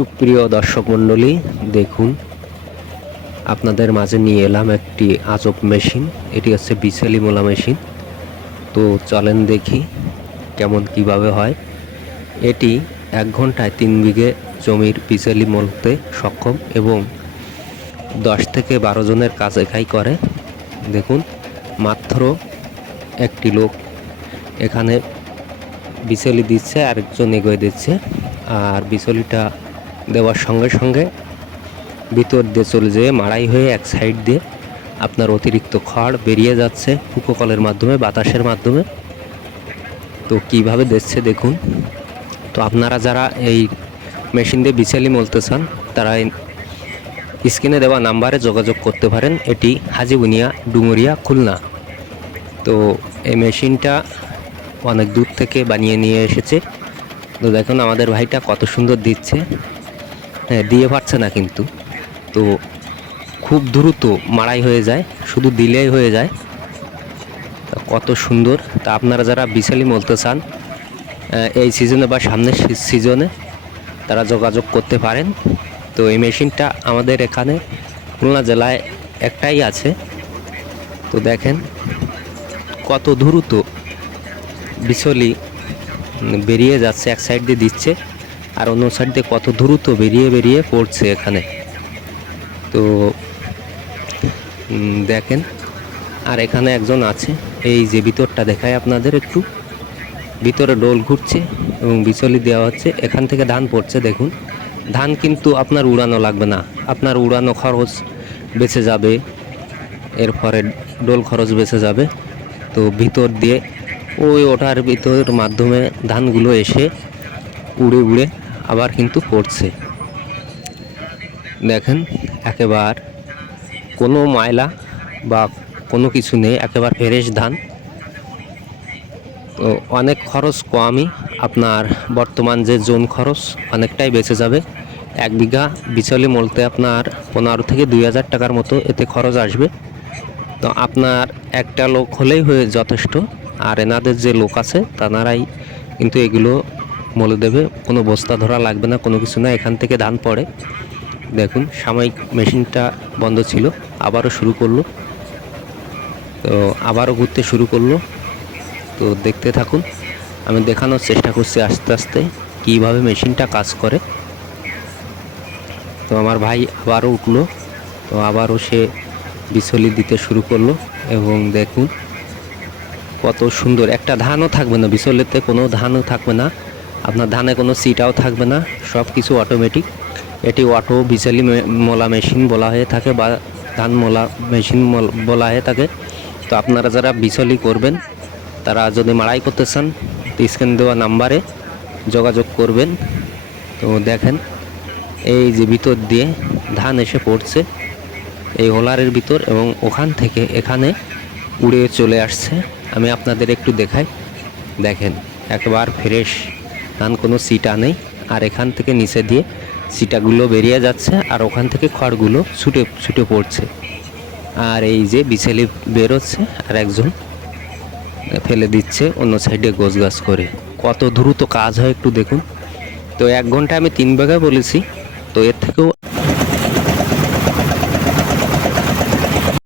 সুপ্রিয় দর্শক মণ্ডলী, দেখুন আপনাদের মাঝে নিয়ে এলাম একটি আজব মেশিন। এটি হচ্ছে বিচেলি মোলা মেশিন। তো চলেন দেখি কেমন কিভাবে হয়। এটি 1 ঘন্টায় 3 বিঘে জমির বিচেলি মলতে সক্ষম এবং 10 থেকে 12 জনের কাজ একাই করে। দেখুন মাত্র একটি লোক এখানে বিচেলি দিচ্ছে, আরেকজন এগিয়ে দিচ্ছে। আর বিচলিটা দেওয়ার সঙ্গে সঙ্গে ভিতর দিয়ে চলে যেয়ে মাড়াই হয়ে এক সাইড দিয়ে আপনার অতিরিক্ত খড় বেরিয়ে যাচ্ছে ফুকোকলের মাধ্যমে, বাতাসের মাধ্যমে। তো কিভাবে দিচ্ছে দেখুন। তো আপনারা যারা এই মেশিন দিয়ে বিচেলি মলতে চান তারা স্ক্রিনে দেওয়া নাম্বারে যোগাযোগ করতে পারেন। এটি হাজিবুনিয়া, ডুমুরিয়া, খুলনা। তো এই মেশিনটা অনেক দূর থেকে বানিয়ে নিয়ে এসেছে। তো দেখুন আমাদের ভাইটা কত সুন্দর দিচ্ছে। হ্যাঁ, দিয়ে পারছে না কিন্তু, তো খুব দ্রুত মাড়াই হয়ে যায়, শুধু দিলেই হয়ে যায়। কত সুন্দর। তা আপনারা যারা বিচেলি মলতে চান এই সিজনে বা সামনের সিজনে তারা যোগাযোগ করতে পারেন। তো এই মেশিনটা আমাদের এখানে খুলনা জেলায় একটাই আছে। তো দেখেন কত দ্রুত বিচলি বেরিয়ে যাচ্ছে, এক সাইড দিয়ে দিচ্ছে আর অন্য সাইড দিয়ে কত দ্রুত বেরিয়ে বেরিয়ে পড়ছে এখানে। তো দেখেন আর এখানে একজন আছে, এই যে ভিতরটা দেখায় আপনাদের একটু, ভিতরে ডোল ঘুরছে এবং বিচলি দেওয়া হচ্ছে। এখান থেকে ধান পড়ছে। দেখুন ধান কিন্তু আপনার উড়ানো লাগবে না, আপনার উড়ানো খরচ বেঁচে যাবে, এরপরে ডোল খরচ বেঁচে যাবে। তো ভিতর দিয়ে ওই ওঠার ভিতর মাধ্যমে ধানগুলো এসে উড়ে উড়ে আবার কিন্তু পড়ছে। দেখেন একেবারে কোনো ময়লা বা কোনো কিছু নেই, একেবারে ফ্রেশ ধান। তো অনেক খরচ কমই, আপনার বর্তমান যে জোন খরচ অনেকটাই বেঁচে যাবে। 1 বিঘা বিচলি মলতে আপনার 15 থেকে 2000 টাকার মতো এতে খরচ আসবে। তো আপনার একটা লোক হলেই হয়ে যথেষ্ট। আর এনাদের যে লোক আছে তানারাই কিন্তু এগুলো মলে দেবে, কোনো বস্তা ধরা লাগবে না, কোনো কিছু না। এখান থেকে ধান পড়ে। দেখুন সাময়িক মেশিনটা বন্ধ ছিল, আবারও শুরু করলো। তো আবারও ঘুরতে শুরু করলো। তো দেখতে থাকুন, আমি দেখানোর চেষ্টা করছি আস্তে আস্তে কীভাবে মেশিনটা কাজ করে। তো আমার ভাই আবারও উঠলো, তো আবারও সে বিচলি দিতে শুরু করলো এবং দেখুন কত সুন্দর। একটা ধানও থাকবে না বিচলিতে, কোনো ধানও থাকবে না, আপনার ধানে কোনো সিটাও থাকবে না, সব কিছু অটোমেটিক। এটি অটো বিচলি মোলা মেশিন বলা হয়ে থাকে বা ধান মোলা মেশিন বলা হয়ে থাকে। তো আপনারা যারা বিচলি করবেন তারা যদি মাড়াই করতে চান স্ক্রিনে দেওয়া নাম্বারে যোগাযোগ করবেন। তো দেখেন এই যে ভিতর দিয়ে ধান এসে পড়ছে এই হোলারের ভিতর এবং ওখান থেকে এখানে উড়ে চলে আসছে। আমি আপনাদের একটু দেখাই। দেখেন একবার ফ্রেশ ধান, কোনো সিটা নেই। আর এখান থেকে নিচে দিয়ে সিটাগুলো বেরিয়ে যাচ্ছে আর ওখান থেকে খড়গুলো ছুটে ছুটে পড়ছে। আর এই যে বিচেলি বেরোচ্ছে আর একজন ফেলে দিচ্ছে অন্য সাইডে গোছগাছ করে। কত দ্রুত কাজ হয় একটু দেখুন। তো 1 ঘন্টায় আমি 3 বিঘা বলেছি, তো এর থেকেও